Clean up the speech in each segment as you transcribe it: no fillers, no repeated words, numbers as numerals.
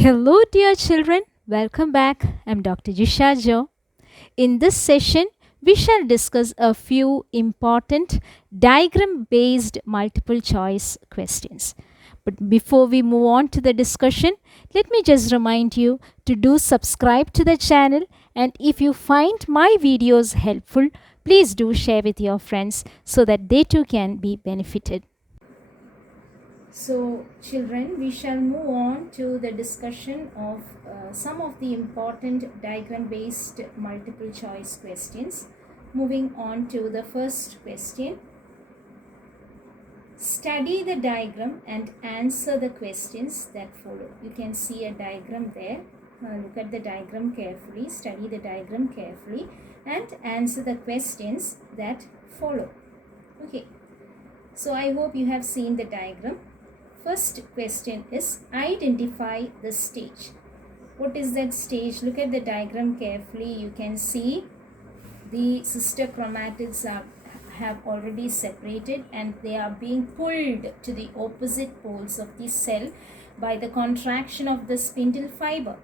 Hello, dear children. Welcome back. I'm Dr. Jisha Joe. In this session, we shall discuss a few important diagram based multiple choice questions. But before we move on to the discussion, let me just remind you to do subscribe to the channel, and if you find my videos helpful, please do share with your friends so that they too can be benefited. So, children, we shall move on to the discussion of some of the important diagram-based multiple choice questions. Moving on to the first question. Study the diagram and answer the questions that follow. You can see a diagram there. Look at the diagram carefully, study the diagram carefully, and answer the questions that follow. Okay, so I hope you have seen the diagram. First question is identify the stage. What is that stage? Look at the diagram carefully. You can see the sister chromatids have already separated and they are being pulled to the opposite poles of the cell by the contraction of the spindle fiber.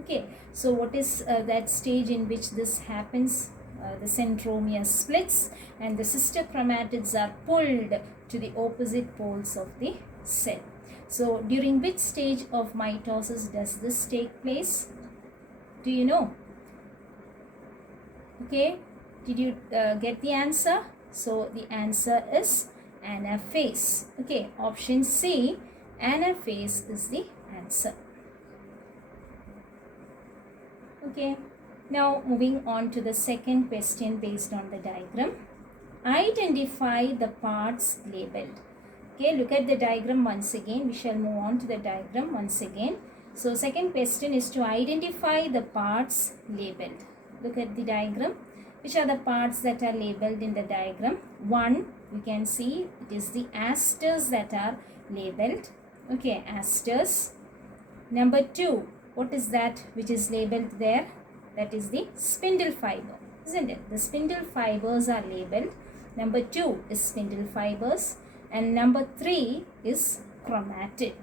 Okay, so what is that stage in which this happens? The centromere splits and the sister chromatids are pulled to the opposite poles of the cell. So during which stage of mitosis does this take place? Do you know? Okay, did you get the answer? So the answer is anaphase. Okay, option C, anaphase is the answer. Okay, now moving on to the second question based on the diagram. Identify the parts labeled. Okay, look at the diagram once again. We shall move on to the diagram once again. So second question is to identify the parts labeled. Look at the diagram. Which are the parts that are labeled in the diagram? One, you can see it is the asters that are labeled. Okay, asters. Number two, what is that which is labeled there? That is the spindle fiber, isn't it? The spindle fibers are labeled. Number two is spindle fibers. And number three is chromatid.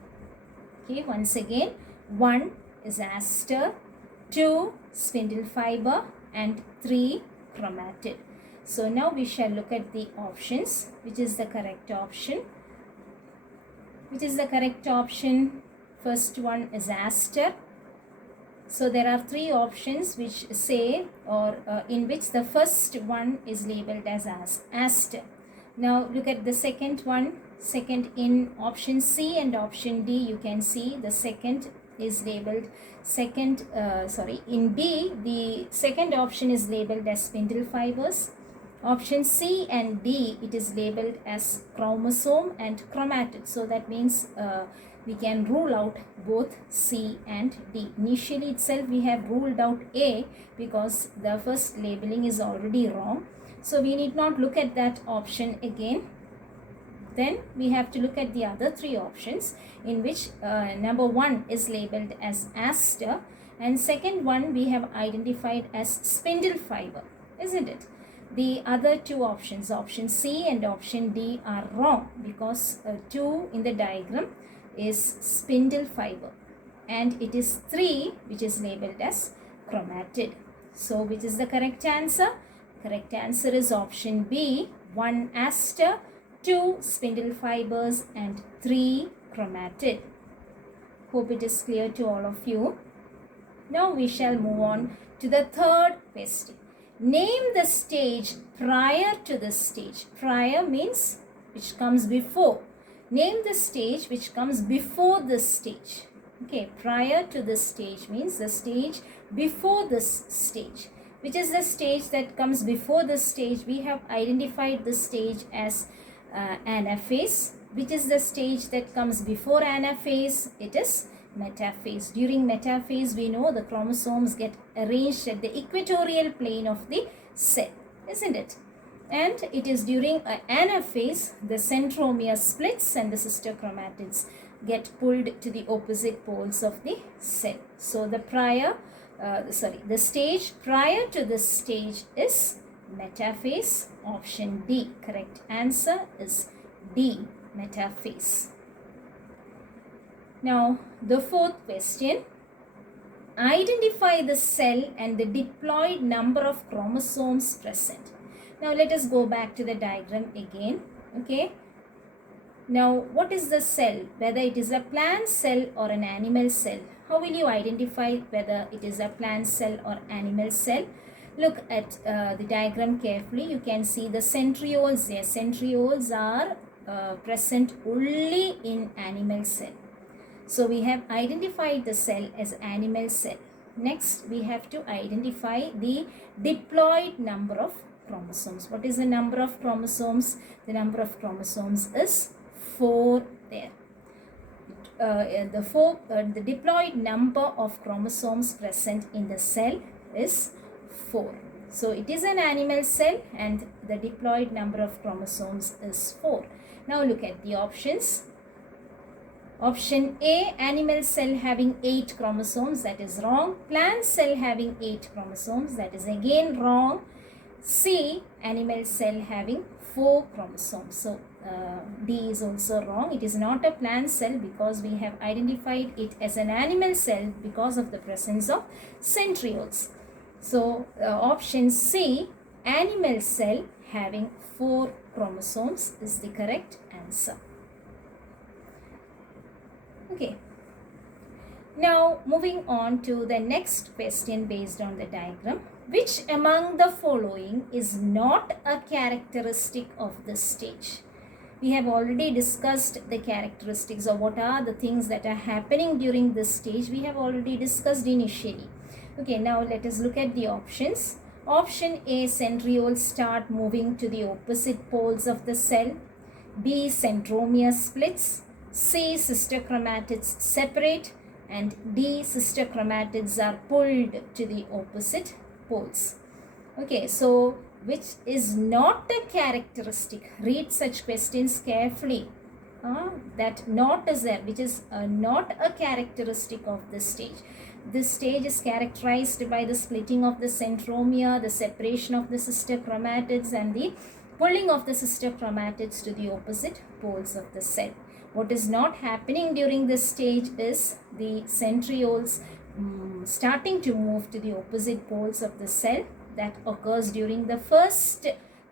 Okay, once again, one is aster, two spindle fiber, and three chromatid. So now we shall look at the options. Which is the correct option? Which is the correct option? First one is aster. So there are three options which say or in which the first one is labeled as aster. Now look at the second one. Second, in option C and option D, you can see the second is labeled in B, the second option is labeled as spindle fibers. Option C and D, it is labeled as chromosome and chromatid. So that means we can rule out both C and D. Initially itself we have ruled out A because the first labeling is already wrong. So we need not look at that option again. Then we have to look at the other three options in which number one is labeled as aster and second one we have identified as spindle fiber, isn't it? The other two options, option C and option D, are wrong because 2 in the diagram is spindle fiber and it is 3 which is labeled as chromatid. So which is the correct answer? Correct answer is option B, 1 aster, 2 spindle fibers and 3 chromatid. Hope it is clear to all of you. Now we shall move on to the third question. Name the stage prior to this stage. Prior means which comes before. Name the stage which comes before this stage. Okay, prior to this stage means the stage before this stage. Which is the stage that comes before this stage? We have identified this stage as anaphase. Which is the stage that comes before anaphase? It is metaphase. During metaphase, we know the chromosomes get arranged at the equatorial plane of the cell, isn't it? And it is during anaphase, the centromere splits and the sister chromatids get pulled to the opposite poles of the cell. So the stage prior to this stage is metaphase. Option D. Correct answer is D, metaphase. Now the fourth question. Identify the cell and the diploid number of chromosomes present. Now let us go back to the diagram again. Okay. Now what is the cell? Whether it is a plant cell or an animal cell. How will you identify whether it is a plant cell or animal cell? Look at the diagram carefully. You can see the centrioles there. Centrioles are present only in animal cell. So we have identified the cell as animal cell. Next, we have to identify the diploid number of chromosomes. What is the number of chromosomes? The number of chromosomes is 4 there. The diploid number of chromosomes present in the cell is 4. So it is an animal cell and the diploid number of chromosomes is 4. Now look at the options. Option A, animal cell having 8 chromosomes, that is wrong. Plant cell having 8 chromosomes, that is again wrong. C, animal cell having 4 chromosomes. So D is also wrong. It is not a plant cell because we have identified it as an animal cell because of the presence of centrioles. So option C, animal cell having 4 chromosomes is the correct answer. Okay. Now moving on to the next question based on the diagram. Which among the following is not a characteristic of this stage? We have already discussed the characteristics of what are the things that are happening during this stage. We have already discussed initially. Okay, now let us look at the options. Option A, centrioles start moving to the opposite poles of the cell. B, centromere splits. C, sister chromatids separate. And D, sister chromatids are pulled to the opposite poles. Okay, so which is not a characteristic? Read such questions carefully. That not is there, which is not a characteristic of this stage. This stage is characterized by the splitting of the centromere, the separation of the sister chromatids, and the pulling of the sister chromatids to the opposite poles of the cell. What is not happening during this stage is the centrioles starting to move to the opposite poles of the cell. That occurs during the first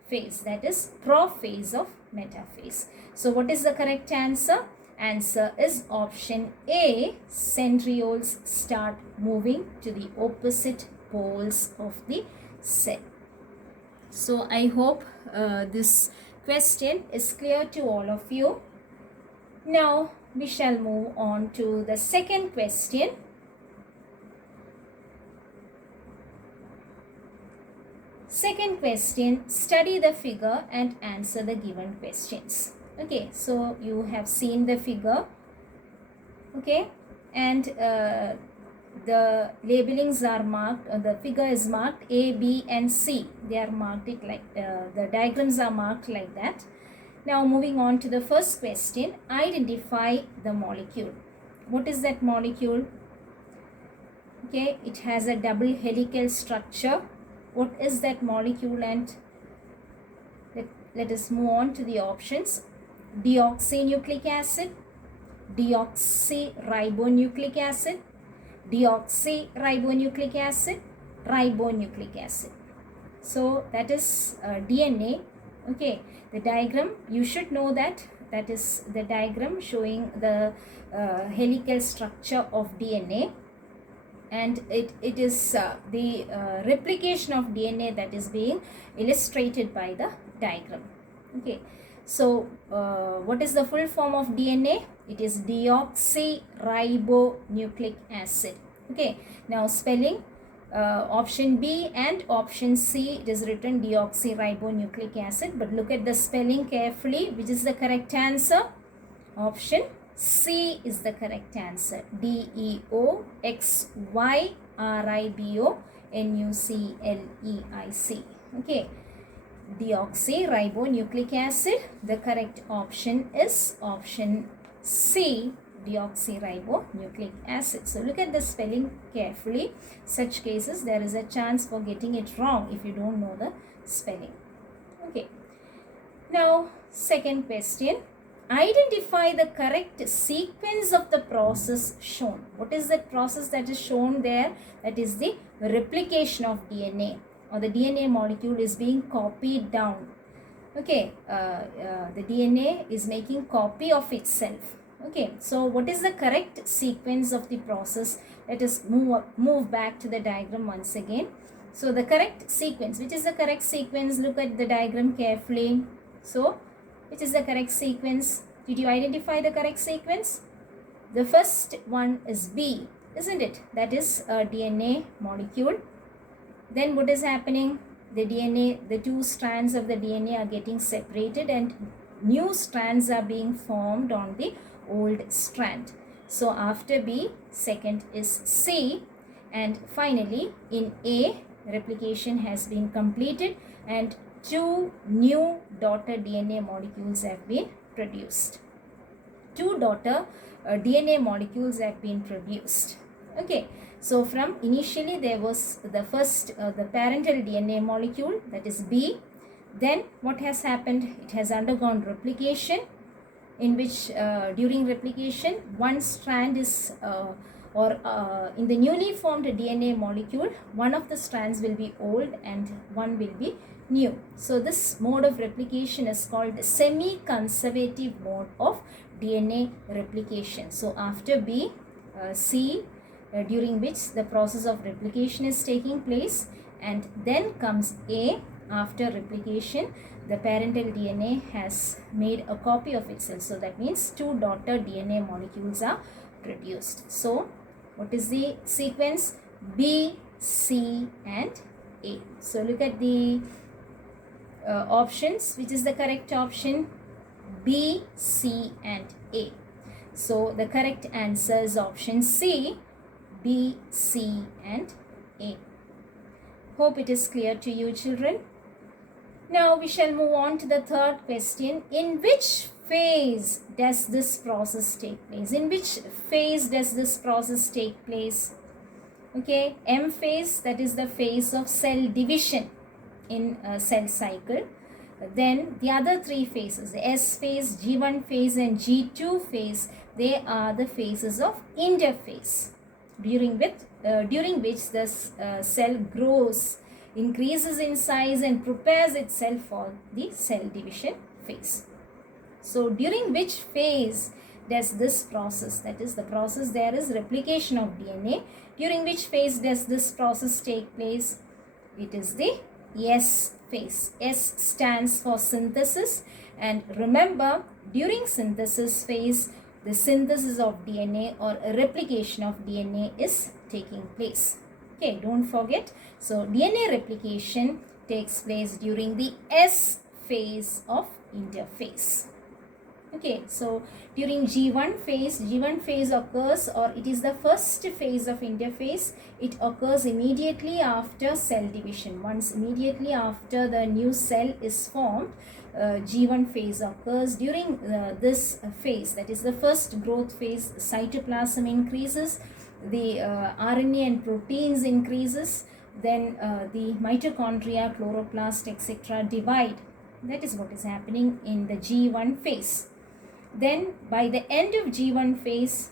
phase, that is prophase of metaphase. So what is the correct answer? Answer is option A, centrioles start moving to the opposite poles of the cell. So I hope this question is clear to all of you. Now we shall move on to the second question. Second question, study the figure and answer the given questions. Okay, so you have seen the figure. Okay, and the labelings are marked, the figure is marked A, B and C. They are marked it like, the diagrams are marked like that. Now moving on to the first question, identify the molecule. What is that molecule? Okay, it has a double helical structure. What is that molecule? And let us move on to the options. Deoxynucleic acid, deoxyribonucleic acid, deoxyribonucleic acid, ribonucleic acid. So that is DNA. Okay, the diagram, you should know that. That is the diagram showing the helical structure of DNA. And it is the replication of DNA that is being illustrated by the diagram. Okay, so what is the full form of DNA? It is deoxyribonucleic acid. Okay, now spelling option B and option C, it is written deoxyribonucleic acid, but look at the spelling carefully. Which is the correct answer? Option C is the correct answer. deoxyribonucleic. Okay, deoxyribonucleic acid. The correct option is option C, deoxyribonucleic acid. So look at the spelling carefully. Such cases, there is a chance for getting it wrong if you don't know the spelling. Okay, now second question. identify the correct sequence of the process shown. What is that process that is shown there? That is the replication of DNA, or the DNA molecule is being copied down. Okay, the DNA is making copy of itself. Okay, so what is the correct sequence of the process? Let us move back to the diagram once again. So the correct sequence, which is the correct sequence? Look at the diagram carefully. So which is the correct sequence? Did you identify the correct sequence? The first one is B, isn't it? That is a DNA molecule. Then what is happening? The DNA, the two strands of the DNA are getting separated and new strands are being formed on the old strand. So after B, second is C, and finally in A, replication has been completed and two new daughter DNA molecules have been produced. Two daughter DNA molecules have been produced. Okay, so from initially there was the first the parental DNA molecule, that is B. Then what has happened? It has undergone replication, in which during replication one strand is in the newly formed DNA molecule, one of the strands will be old and one will be new. So this mode of replication is called semi-conservative mode of DNA replication. So after B, C, during which the process of replication is taking place, and then comes A. After replication, the parental DNA has made a copy of itself. So that means two daughter DNA molecules are produced. So what is the sequence? B, C and A. So look at the options. Which is the correct option? B, C and A. So the correct answer is option C, B, C and A. Hope it is clear to you, children. Now we shall move on to the third question. In which phase does this process take place? In which phase does this process take place? Okay, M phase, that is the phase of cell division in a cell cycle. Then the other three phases, the S phase, G1 phase and G2 phase, they are the phases of interphase, during which the cell grows, increases in size and prepares itself for the cell division phase. So during which phase does this process, that is the process there is replication of DNA, during which phase does this process take place? It is the S phase. S stands for synthesis, and remember, during synthesis phase, the synthesis of DNA or a replication of DNA is taking place. Okay, don't forget. So DNA replication takes place during the S phase of interphase. Okay, so during G1 phase occurs, or it is the first phase of interphase. It occurs immediately after cell division. Once immediately after the new cell is formed, G1 phase occurs. During this phase, that is the first growth phase, cytoplasm increases, the RNA and proteins increases, then the mitochondria, chloroplast, etc. divide. That is what is happening in the G1 phase. Then by the end of G1 phase,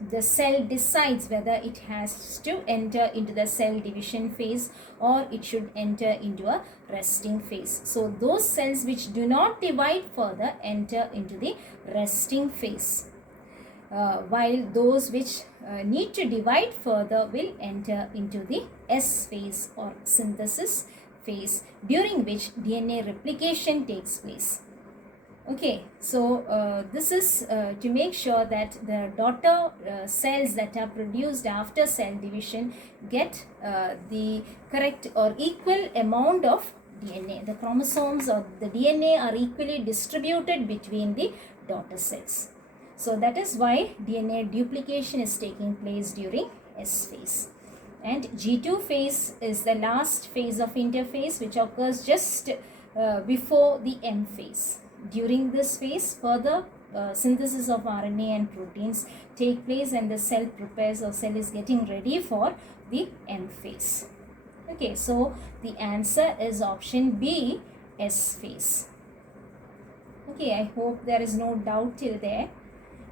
the cell decides whether it has to enter into the cell division phase or it should enter into a resting phase. So those cells which do not divide further enter into the resting phase, while those which need to divide further will enter into the S phase or synthesis phase, during which DNA replication takes place. Okay, so this is to make sure that the daughter cells that are produced after cell division get the correct or equal amount of DNA. The chromosomes or the DNA are equally distributed between the daughter cells. So that is why DNA duplication is taking place during S phase. And G2 phase is the last phase of interphase, which occurs just before the M phase. During this phase, further synthesis of RNA and proteins take place and the cell prepares or cell is getting ready for the M phase. Okay, so the answer is option B, S phase. Okay, I hope there is no doubt till there.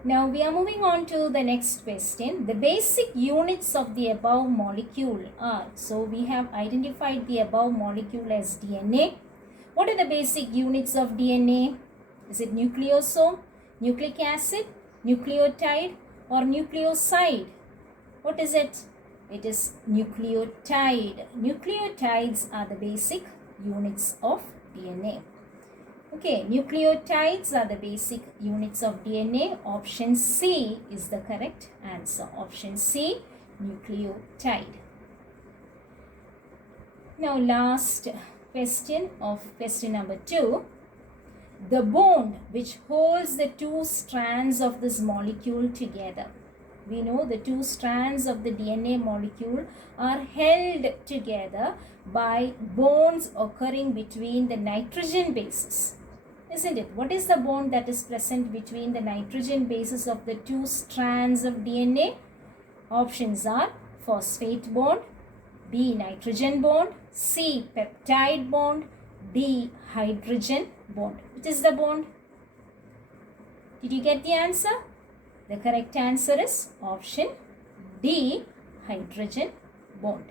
Now we are moving on to the next question. The basic units of the above molecule are, so we have identified the above molecule as DNA. What are the basic units of DNA? Is it nucleosome, nucleic acid, nucleotide, or nucleoside? What is it? It is nucleotide. Nucleotides are the basic units of DNA. Okay, nucleotides are the basic units of DNA. Option C is the correct answer. Option C, nucleotide. Now last question of question number 2. The bond which holds the two strands of this molecule together. We know the two strands of the DNA molecule are held together by bonds occurring between the nitrogen bases. Isn't it? What is the bond that is present between the nitrogen bases of the two strands of DNA? Options are phosphate bond, B nitrogen bond, C peptide bond, D hydrogen bond. Which is the bond? Did you get the answer? The correct answer is option D, hydrogen bond.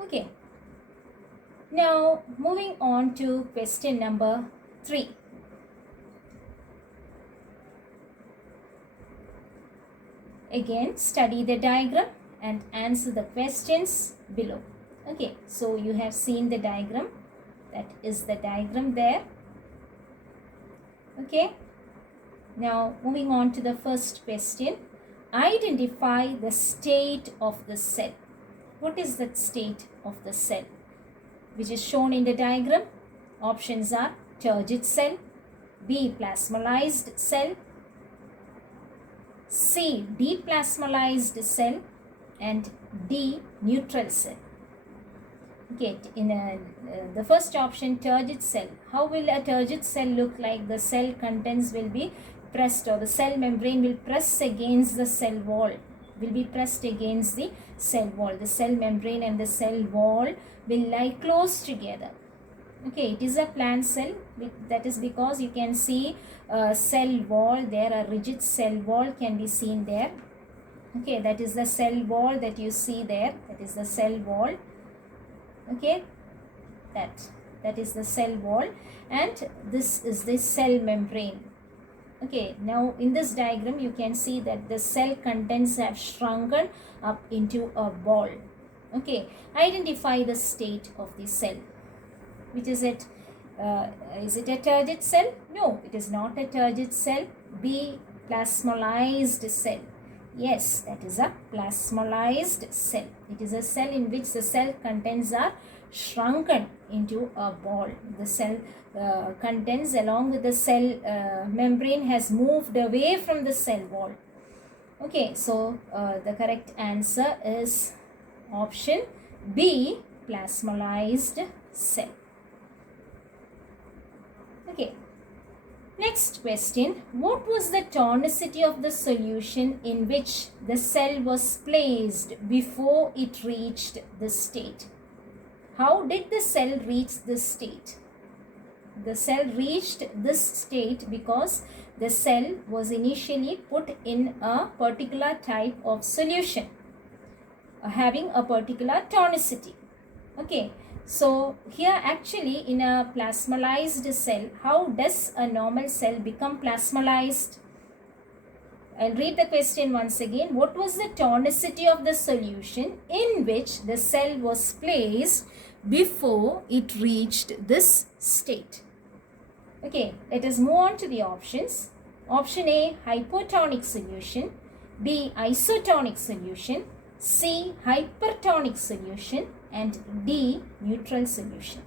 Okay. Now moving on to question number 3. Again, study the diagram and answer the questions below. Okay, so you have seen the diagram. That is the diagram there. Okay. Now moving on to the first question. Identify the state of the cell. What is the state of the cell? Which is shown in the diagram. Options are turgid cell, B plasmolysed cell, C deplasmolysed cell, and D neutral cell. Okay, in the first option, turgid cell. How will a turgid cell look like? The cell contents will be pressed, or the cell membrane will press against the cell wall. Will be pressed against the cell wall. The cell membrane and the cell wall will lie close together. Okay, it is a plant cell. That is because you can see a cell wall there. A rigid cell wall can be seen there. Okay, that is the cell wall that you see there. That is the cell wall. Okay, that is the cell wall, and this is the cell membrane. Okay, now in this diagram you can see that the cell contents have shrunken up into a ball. Okay, identify the state of the cell. Which is it? Is it a turgid cell? No, it is not a turgid cell. B plasmolysed cell. Yes, that is a plasmolysed cell. It is a cell in which the cell contents are shrunken into a ball. The cell contents along with the cell membrane has moved away from the cell wall. Okay, so the correct answer is option B, plasmolysed cell. Okay. Next question. What was the tonicity of the solution in which the cell was placed before it reached this state? How did the cell reach this state? The cell reached this state because the cell was initially put in a particular type of solution having a particular tonicity. Okay. So here actually in a plasmolysed cell, how does a normal cell become plasmolysed? I'll read the question once again. What was the tonicity of the solution in which the cell was placed before it reached this state? Okay, let us move on to the options. Option A, hypotonic solution. B, isotonic solution. C, hypertonic solution, and D, neutral solution.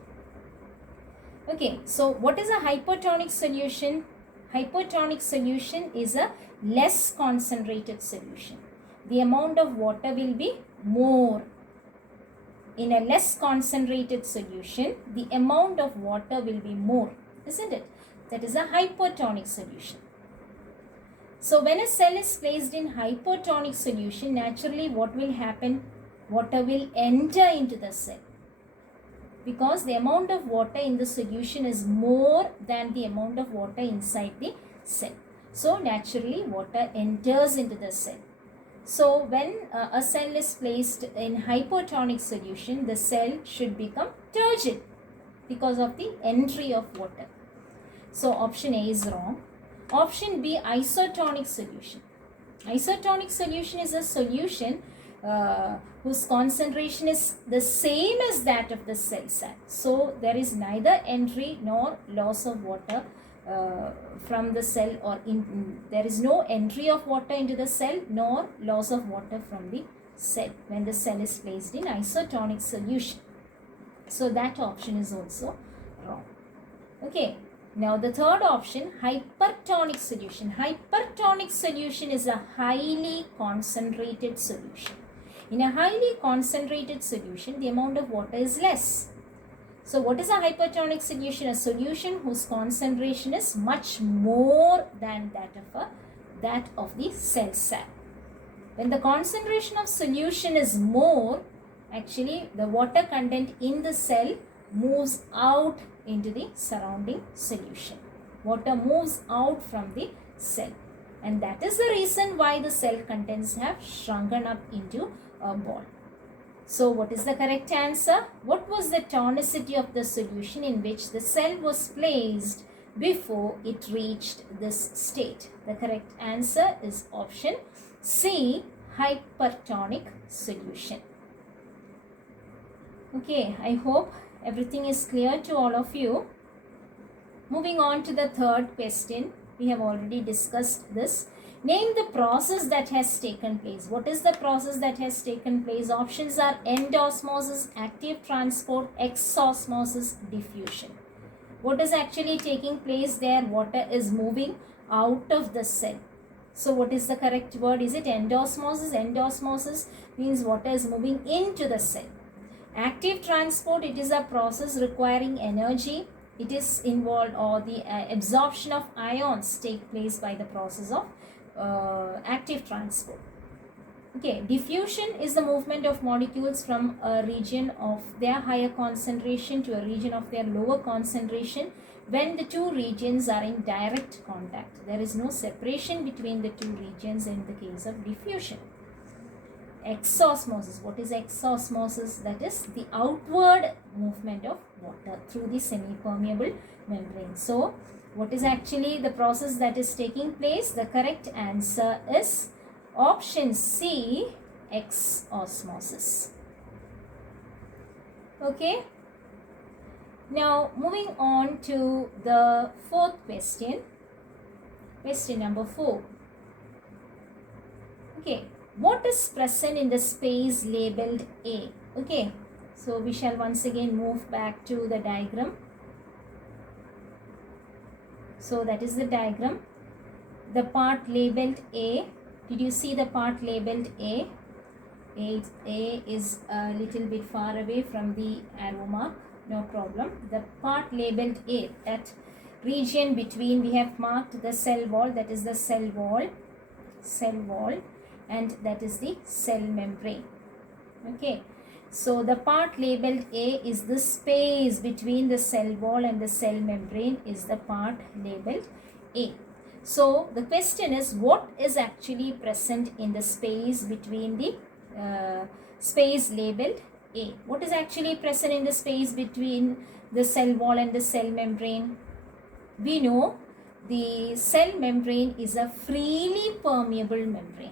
Okay, so what is a hypertonic solution? Hypertonic solution is a less concentrated solution. The amount of water will be more. In a less concentrated solution, the amount of water will be more, isn't it? That is a hypertonic solution. So when a cell is placed in hypertonic solution, naturally what will happen? Water will enter into the cell. because the amount of water in the solution is more than the amount of water inside the cell. So naturally water enters into the cell. So when a cell is placed in hypertonic solution, the cell should become turgid because of the entry of water. So option A is wrong. Option B, isotonic solution. Isotonic solution is a solution whose concentration is the same as that of the cell sat. So there is neither entry nor loss of water from the cell, or there is no entry of water into the cell nor loss of water from the cell when the cell is placed in isotonic solution. So that option is also wrong. Okay. Now the third option, hypertonic solution. Hypertonic solution is a highly concentrated solution. In a highly concentrated solution, the amount of water is less. So what is a hypertonic solution? A solution whose concentration is much more than that of the cell sat. When the concentration of solution is more, actually the water content in the cell moves out into the surrounding solution. Water moves out from the cell, and that is the reason why the cell contents have shrunken up into a ball. So what is the correct answer? What was the tonicity of the solution in which the cell was placed before it reached this state? The correct answer is option C, hypertonic solution. Okay, I hope everything is clear to all of you. Moving on to the third question. We have already discussed this. Name the process that has taken place. What is the process that has taken place? Options are endosmosis, active transport, exosmosis, diffusion. What is actually taking place there? Water is moving out of the cell. So what is the correct word? Is it endosmosis? Endosmosis means water is moving into the cell. Active transport, it is a process requiring energy. It is involved, or the absorption of ions take place by the process of active transport. Okay, diffusion is the movement of molecules from a region of their higher concentration to a region of their lower concentration when the two regions are in direct contact. There is no separation between the two regions in the case of diffusion. Exosmosis. What is exosmosis? That is the outward movement of water through the semi-permeable membrane. So what is actually the process that is taking place? The correct answer is option C, exosmosis. Okay. Now moving on to the fourth question. Question number 4. Okay. What is present in the space labeled A? Okay, so we shall once again move back to the diagram. So that is the diagram. The part labeled A. Did you see the part labeled A? A is a little bit far away from the arrow mark. No problem. The part labeled A, that region between, we have marked the cell wall. That is the cell wall. And that is the cell membrane. Okay, so the part labeled A is the space between the cell wall and the cell membrane is the part labeled A. So the question is, what is actually present in the space between the space labeled A? What is actually present in the space between the cell wall and the cell membrane? We know the cell membrane is a freely permeable membrane.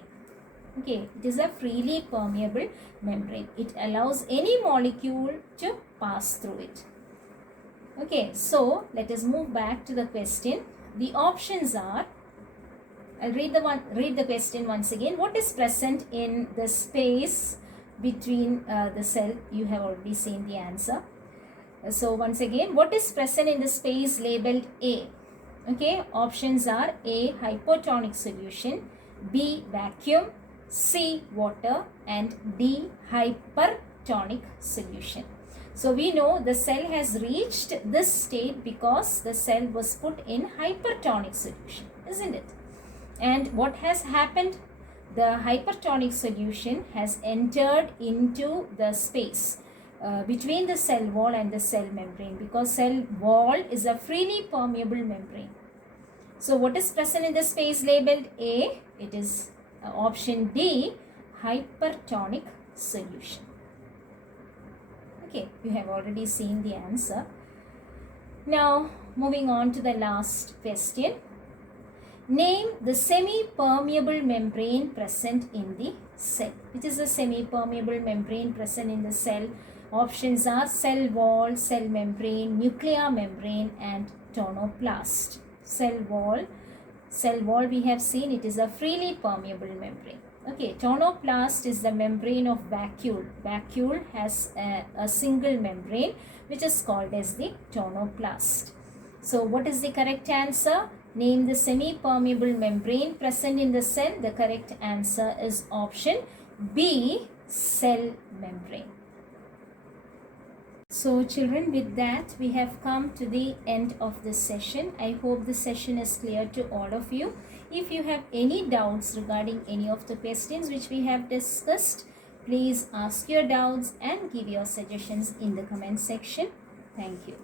Okay, it is a freely permeable membrane. It allows any molecule to pass through it. Okay, so let us move back to the question. The options are, I'll read the question once again. What is present in the space between the cell? You have already seen the answer. So once again, what is present in the space labeled A? Okay, options are A, hypertonic solution, B, vacuum, C, water, and D, hypertonic solution. So we know the cell has reached this state because the cell was put in hypertonic solution, isn't it? And what has happened? The hypertonic solution has entered into the space between the cell wall and the cell membrane, because cell wall is a freely permeable membrane. So what is present in the space labeled A? It is option D, hypertonic solution. Okay, you have already seen the answer. Now moving on to the last question. Name the semi-permeable membrane present in the cell. Which is the semi-permeable membrane present in the cell? Options are cell wall, cell membrane, nuclear membrane and tonoplast. Cell wall we have seen it is a freely permeable membrane. Okay, tonoplast is the membrane of vacuole. Vacuole has a single membrane which is called as the tonoplast. So what is the correct answer? Name the semi-permeable membrane present in the cell. The correct answer is option B, cell membrane. So children, with that we have come to the end of this session. I hope the session is clear to all of you. If you have any doubts regarding any of the questions which we have discussed, please ask your doubts and give your suggestions in the comment section. Thank you.